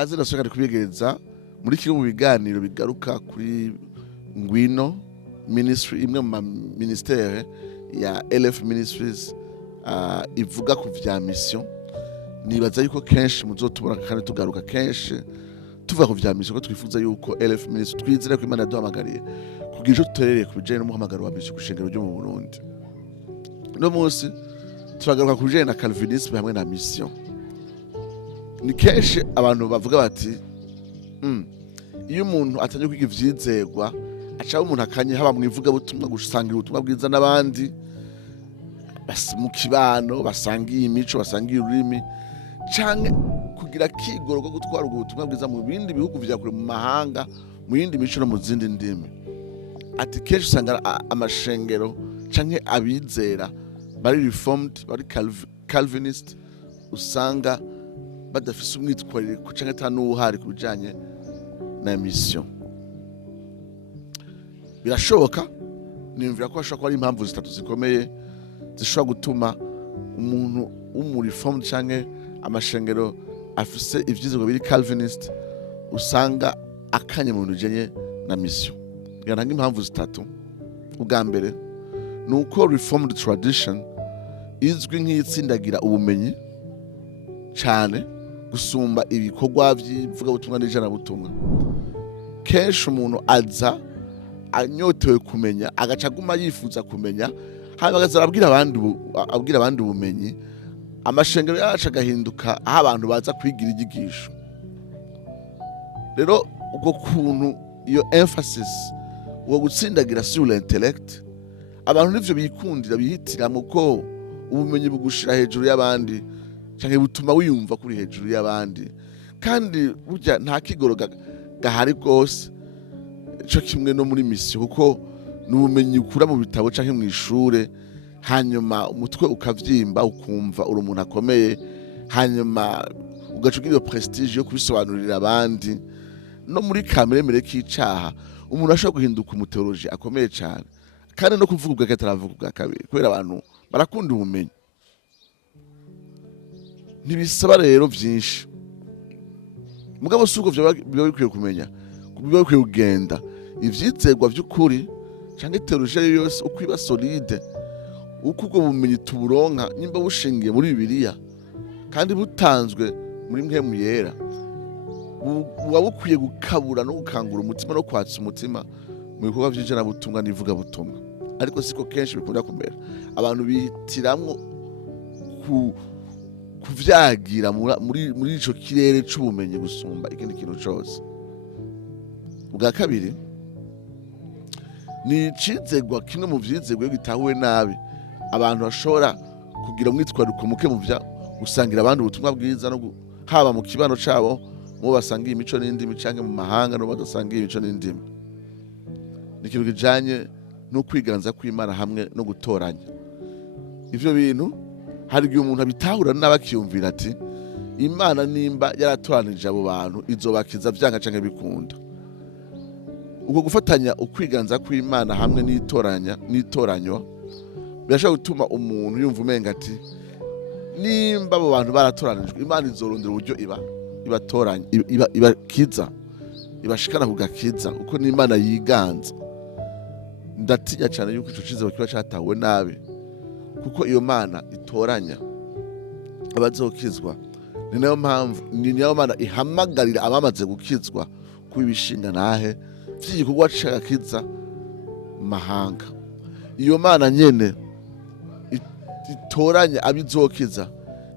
kaze ndashaka kubigereza muri kimwe mu biganiro bigaruka kuri Ngwino Ministry, imwe mu ministere ya LF Ministries ivuga ku vya mission. Nibaza yuko kenshi muzotubona kandi tugaruka kenshi tuva ku vya mission ko twifuza yuko LF Ministry twizera ko Imana yaduhamagariye kugira icyo tuterereye ku bijanye n'umuhamagaro wa mission ku shengero ryo mu Burundi. No munsi turagaruka ku bijanye na Calvinisme hamwe na mission. Ni kenshi abantu bavuga bati iyo umuntu atanye kwiga ivyizerwa aca umuntu akanye haba mwivuga butumwa gusangira ubutumwa bwiza n'abandi mu kibano basangiye imico basangiye ururimi canke kugira kigoro ko gutwara ubwo butumwa bwiza mu bindi bihugu vya kure mu mahanga mu yindi mico no mu zindi ndimi. Ati kenshi usanga amashengero canke abizera bari reformed bari Calvinist usanga badafise umwitwarire canke atanuhari kubijanye na mission. Birashoboka nimvira ko ashobora kuba ari impamvu zitatu zikomeye zishobora gutuma umuntu w'umuriformed canke amashengero afise ivyizerwa biri Calvinist usanga akanye mu bintu bijanye na mission. Yananga impamvu zitatu. Ubwa mbere nuko reformed tradition izwi nk'itsindagira ubumenyi cane gusumba ibikorwa vy'ivuga butumwa n'ijana butumwa. Kenshi umuntu aza anyotewe kumenya agaca aguma yifuza kumenya hanyuma agaza abwira abandi ubumenyi. Amashengero yacu agahinduka aho abantu baza kwigira inyigisho. Rero ubwo kuntu iyo emphasis wo gutsindagira sur l'intellect abantu nivyo bikundira bihitiramwo ko ubumenyi bugushira hejuru y'abandi canke butuma wiyumva kuri hejuru y'abandi, kandi burya nta kigoro gahari rwose ico kimwe no muri mission, kuko n'ubumenyi ukura mu bitabo canke mu ishure hanyuma umutwe ukavyimba ukumva uri umuntu akomeye, hanyuma ugacugira iyo prestige yo kubisobanurira abandi. No muri kameremere k'icaha umuntu ashobora guhinduka umuteoloji akomeye cyane, kandi no kuvuga ubwa kataravuga ubwa kabiri kubera abantu barakunda ubumenyi. Ntibisaba rero vyinshi mugabo suko biba bikwiye kumenya, biba bikwiye kugenda ivyizerwa vy'ukuri canke teoloji yose uko iba solide, uko ubwo bumenyi tuburonka nimba bushingiye muri Bibiliya kandi butanzwe muri mpwemu yera, buba bukwiye gukabura no gukangura umutima no kwatsa umutima mu bikorwa vy'ijana butumwa n'ivuga butumwa. Ariko siko kenshi bikunda kumera, abantu bihitiramwo kuvyagira muri ico kirere c'ubumenyi gusumba ikindi kintu cose. Ubwa kabiri ni icizerwa kimwe mu vyizerwa iyo gitahuwe nabi abantu bashobora kugira umwitwariko muke mu vya gusangira abandi ubutumwa bwiza no haba mu kibano cabo mu basangiye imico n'indimi canke mu mahanga no badasangiye imico n'indimi. Ni ikintu kijanye no kwiganza kw'Imana hamwe no gutoranya. Ivyo bintu hari igihe umuntu abitahura n'abakiyumvira ati Imana nimba yaratoranije abo bantu izobakiza vyanga canke bikunda. Ubwo gufatanya ukwiganza kw'Imana hamwe n'itoranyo birashobora gutuma umuntu yumva umenga ati nimba abo bantu baratoranijwe Imana izorondera uburyo ibatoranya ibakiza ibashikana ku gakiza uko n'Imana yiganza. Ndatinya cyane yuko ico cizero kiba catawe nabi, kuko iyo Mana itoranya abazokizwa ni nayo mpamvu ni nayo Mana ihamagarira abamaze gukizwa kubishinga nahe vy'igikorwa c'agakiza mahanga. Iyo Mana nyene itoranya abizokiza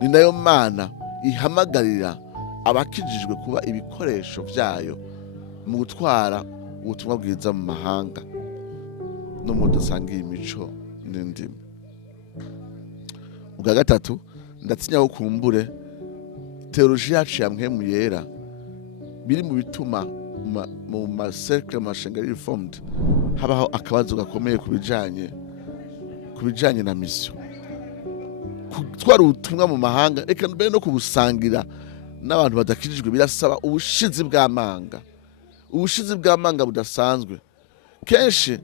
ni nayo Mana ihamagarira abakijijwe kuba ibikoresho vyayo mu gutwara ubutumwa bwiza mu mahanga no mu dasangiye imico n'indimi. Ubwa gatatu ndatinya ko kumbure teoloji yacu ya mpwemu yera biri mu bituma mu macercle amashengero reformed habaho akabazo gakomeye kubijanye na mission. Gutwara ubutumwa mu mahanga eka mbere no kubusangira n'abantu badakijijwe birasaba ubushizi bw'amanga budasanzwe. Kenshi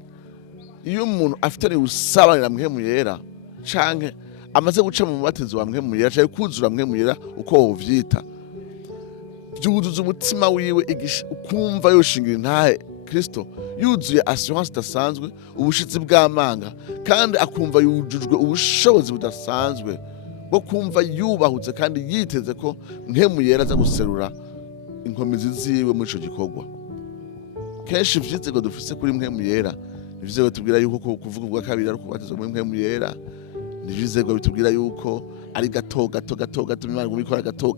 iyo umuntu afitanye ubusabanira mpwemu yera canke amaze guca mu mubatizo wa mpwemu yera canke kuzura mpwemu yera uko wovyita, byuzuza umutima wiwe ukumva yoshingira intahe Kristo, yuzuye assurance idasanzwe, ubushitsi bw'amanga, kandi akumva yujujwe ubushobozi budasanzwe bwo kumva yubahutse kandi yiteze ko mpemu yera aza guserura inkomezi ziwe muri ico gikorwa. Kenshi ivyizego dufise kuri mpemu yera n'ivyizego tubwira yuko kuvuga ubwa kabiri ari ukubatizwa muri mpemu yera, n'ivyizego bitubwira yuko ari gato Imana gubikora gato,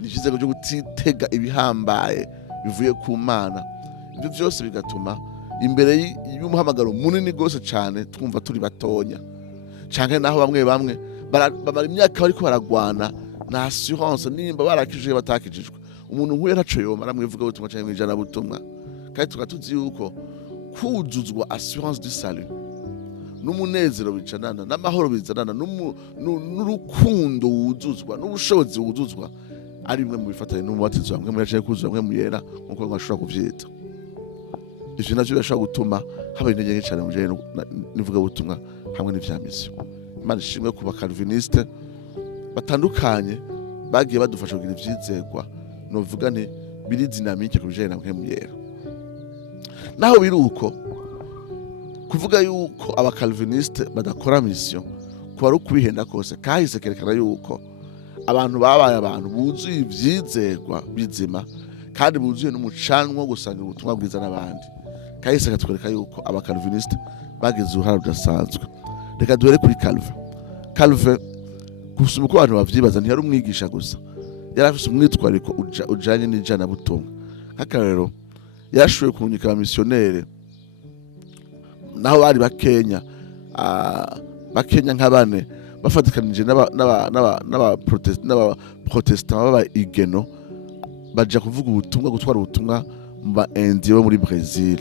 n'ivyizego byo gutitega ibihambaye bivuye ku Mana. Ibyo byose bigatuma imbere y'umuhamagaro munini gose cyane twumva turi batonya, canke naho bamwe bamara imyaka bariko baragwana na assurance nimba barakijije batakijijwe. Umuntu nk'uyo ntaco yomara mwivuga butumwa canke mwijana butumwa, kandi tukatuzi yuko kuzuzwa assurance du salut n'umunezero bicanana n'amahoro bizanana n'urukundo wuzuzwa n'ubushobozi wuzuzwa ari bimwe mu bifatanye n'umubatizo hamwe mu yaciye kuzuzwa hamwe mu yera nk'uko bashobora kuvyita. Ivyo navyo birashobora gutuma haba intege nke cane mu bijanye n'ivuga butumwa hamwe n'ivya misiyo. Imana ishimwe ku bakalviniste batandukanye bagiye badufasha kugira ivyizegwa, novuga nti biri dynamique ku bijanye na mpemu yera. Naho biri uko, kuvuga yuko abakalviniste badakora misiyo kuba ari ukwihenda kose, kahise kerekana yuko abantu babaye abantu buzuye ivyizegwa bizima kandi buzuye n'umucanwa wo gusangira ubutumwa bwiza n'abandi. Kahise katwereka yuko abakalviniste bagize uruhara rudasanzwe. Reka duhere kuri Calvin. Gusoma uko abantu bavyibaza, ntiyari umwigisha gusa, yari afise umwitwariko ujanye n'ijana butumwa. Nk'akarero yarashoboye kumenyeka abamisiyonere naho bari bakenya nka bane bafatikanije n'abaprotestant b'abaigeno baja kuvuga ubutumwa, gutwara ubutumwa mu ba-Indien bo muri Brazil.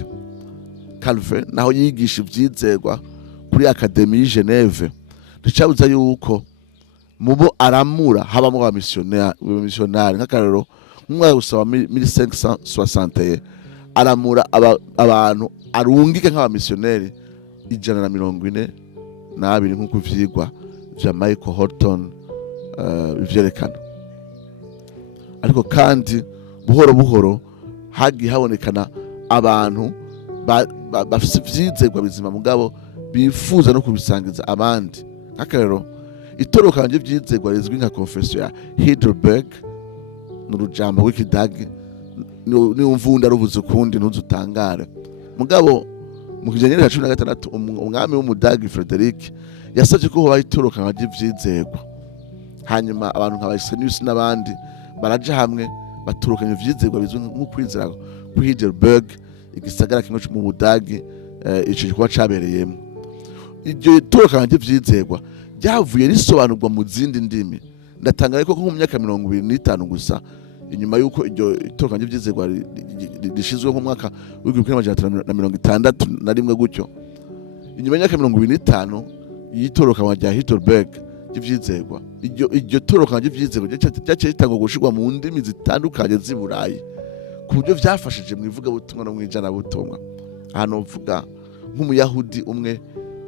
Calvin naho yigisha ivyizegwa kuri Akademi y'i Geneve, nticabuza yuko mubo aramura habamo abamisiyonari. Nk'akarero nk'umwaka gusaba 1561 aramura abantu arungike nk'abamisiyoneri 142 nk'uko ivyigwa vya Michael Horton bivyerekana. Ariko kandi buhoro buhoro hagiye habonekana abantu bafise ivyizegwa bizima mugabo bifuza no kubisangiza abandi. Nk'akarero itorokanje ivyizegwa rizwi nka confession ya Heidelberg n'urujambo rw'ikidagi, niwumvunda ruvuze ukundi ntuzutangare. Mugabo mu kinyejana ca 16 umwami w'umudagi Frederick yasavye ko hoba itorokanje ivyizegwa. Hanyuma abantu nka Arsenius n'abandi baraja hamwe baturukanye ivyizegwa bizwi nk'ukwizera ku Heidelberg, igisagara kimwe mu Budagi ico gikorwa cabereyemo. Iryo itorokanje ivyizegwa ryavuye risobanurwa mu zindi ndimi. Ndatangaye ko mu myaka 25 gusa inyuma yuko iryo itorokanje ivyizegwa rishizwe mu mwaka w'1961 gutyo, inyuma y'imyaka 25 yitorokanye rya Heidelberg ivyizegwa, iryo torokanje ivyizegwa cyaciye gitangwa gushirwa mu ndimi zitandukanye z'i Burayi, ku buryo vyafashije mu ivuga butumwa no mwijana butumwa. Hano uvuga nk'umuyahudi umwe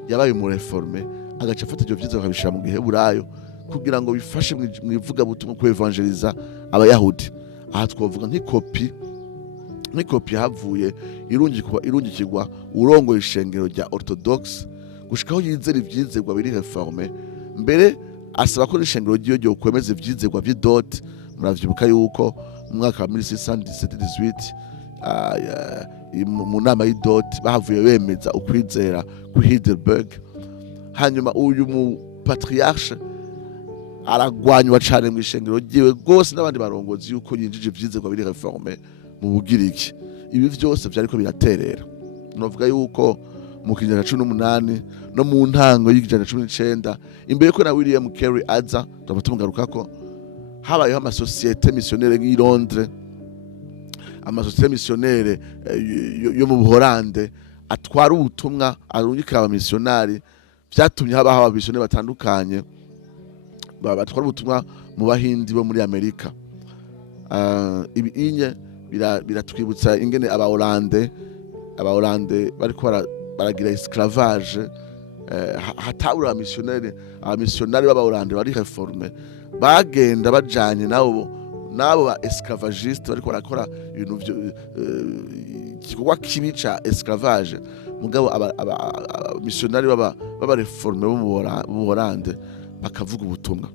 yabaye mu reforme agaca afata ivyo vyizegwa akabishira mu Giheburayo kugira ngo bifashe mu ivuga butumwa ku evangeliza abayahudi. Aha twovuga nk'ikopi havuye irungikirwa urongoye ishengero rya Orthodox gushikaho yizera ivyizegwa biri reforme, mbere asaba ko ishengero ryo kwemeza ivyizegwa vy'idot. Muravyibuka yuko mu mwaka wa 1617 mu nama y'idot bahavuye bemeza ukwizera ku Heidelberg. Hanyuma uyu mu patriarche aragwanywa cane mu ishengero ryiwe gose n'abandi barongozi yuko yinjije ivyizegwa biri reforme mu Bugiriki. Ibi vyose vyariko biraterera. Novuga yuko mu kinyejana ca 18 no mu ntango y'ikijana ca 19 imbere ko na William Carey aza tumugarukako, habayeho amasosiyete missionnaire y'i Londres, amasosiyete missionnaire yo mu Buholande atwara ubutumwa arungika abamisiyonari. Vyatumye habaho abamisiyonari batandukanye batwara ubutumwa mu Bahindi bo muri Amerika. Ibi inye biratwibutsa ingene abaholande bariko baragira esclavage. Hatabura abamisiyonari b'abaholande bari reforme bagenda bajanye nabo n'abo ba esclavagiste bariko barakora ibintu igikorwa kibi ca esclavage mugabo missionnaire baba reforme bo mu Buholande bakavuga ubutumwa.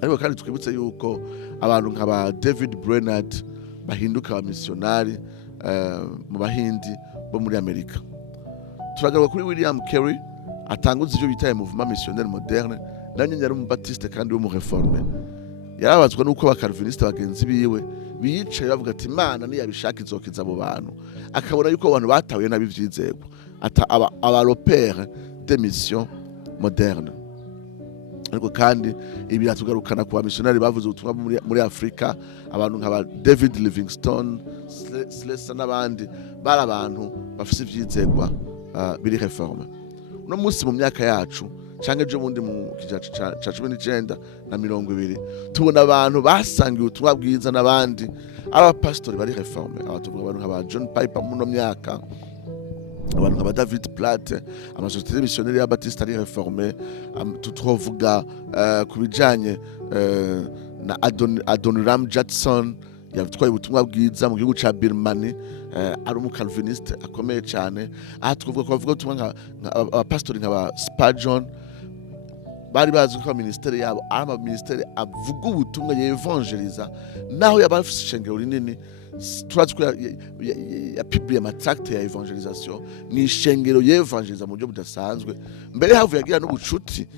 Ariko kandi twibutse yuko abantu nk'aba David Brainerd bahinduka aba missionnaire mu bahindi bo muri Amerika. Turagaruka kuri William Carey atanguza ivyo bita mouvement missionnaire moderne, nanyo yari umubaptiste kandi wo mu reforme. Yarabazwa nuko abakalviniste bagenzi biwe biyicaye bavuga ati Imana niyabishaka izokiza abo bantu, akabona yuko abantu batawe nabi vyizego aba repère des missions modernes. Ariko kandi ibi yatugarukana ku bamissionnaire bavuze ubutumwa muri Afrika, abantu nk'aba David Livingstone, Slessor n'abandi bari abantu bafise ivyizegwa biri reforme. Uno munsi mu myaka yacu canke je bundi mu kijacu ca 19 na 20 tubona abantu basangiye ubutumwa bwiza n'abandi abapastori bari reforme. Abatuvuga abantu nk'aba John Piper mu no myaka, abantu nk'aba David Platt, amasosiyete missionnaire y'abatiste ari reforme. Tutrovuga kubijanye na Adoniram Judson yatwaye ubutumwa bwiza mu gihugu ca Birmanie, ari umukalviniste akomeye cyane. Aha twavuga ko bavuga ubutumwa abapastori nk'aba Spurgeon bari bazi ko ministeri yabo ari ministeri avuga ubutumwa yevangeliza, naho yabafise ishengero rinini. Turazi ko yapibliye amatracte ya evangelisation, ni ishengero yevangeliza mu buryo budasanzwe. Mbere havuye agira n'ubucuti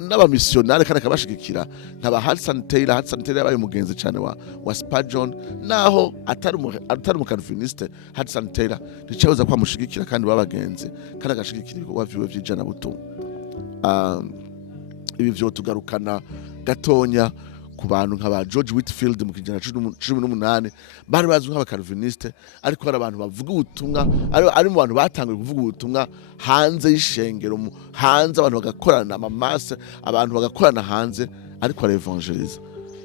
n'abamissionnaire kandi akabashigikira nk'aba Hudson Taylor yabaye umugenzi cyane wa Spurgeon, naho atari mu Calviniste. Hudson Taylor nticabuza ko amushigikira kandi babagenzi kandi agashigikira ibikorwa vyiwe vy'ijana butumwa. Ibi vyo tugarukana gatonya ku bantu nk'aba George Whitefield mu kijana 18 bari bazwi nk'abakalviniste, ariko hari abantu bavuga ubutumwa, ari mu bantu batangiye kuvuga ubutumwa hanze y'ishengero, hanze abantu bagakorana amamase, abantu bagakorana hanze, ariko ari evangeliza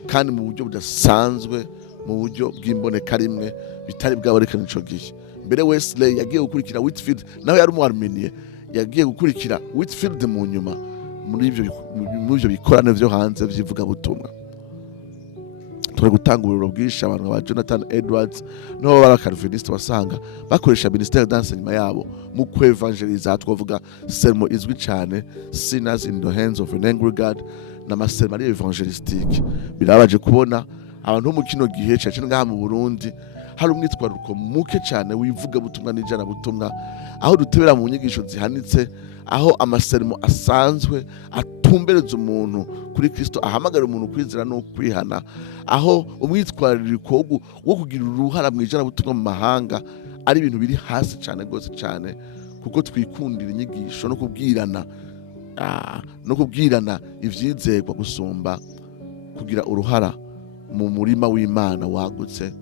kandi mu buryo budasanzwe, mu buryo bw'imboneka rimwe bitari bwaborekana ico gihe. Mbere Wesley yagiye gukurikira Whitefield, naho yari umwarminiye, yagiye gukurikira Whitefield mu nyuma muri ivyo bikorane vyo hanze vy'ivuga butumwa. Turi gutanga ururo bwinshi abantu nka Jonathan Edwards no baba Calviniste basanga bakoresha ministère d'enseignement yabo mu kwevangeliza. Twavuga sermo izwi cyane Sinners in the Hands of an Angry God n'amasermo ari evangelistique. Birabaje kubona abantu mu kino gihe cyacu ngaha mu Burundi hari umwitwaruko muke cyane wivuga butumwa n'ijana butumwa, aho dutebera mu nyigisho zihanitse, aho amasermo asanzwe atumbereza umuntu kuri Kristo, ahamagara umuntu kwizera no kwihana, aho umwitwarariko wo kugira uruhara mu ijana butumwa mu mahanga ari ibintu biri hasi cyane gose cyane, kuko twikundira inyigisho no kubwirana ivyizegwa gusumba kugira uruhara mu murima w'Imana wagutse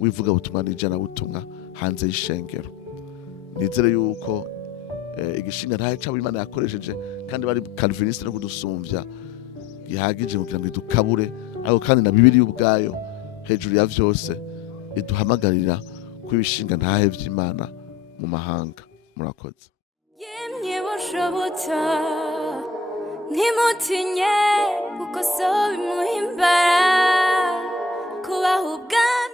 wivuga butumwa n'ijana butumwa hanze y'ishengero. Nizere yuko igishinga ntahe cabo Imana yakoresheje kandi bari Calviniste no kudusumvya gihagije kugira ngo dukabure, ariko kandi na Bibiliya ubwayo hejuru ya vyose iduhamagarira kwibishinga ntahe vy'Imana mu mahanga. Murakoze. Yemye boshobota ntimutinye kuko so bimuhimbara kubaho ubwami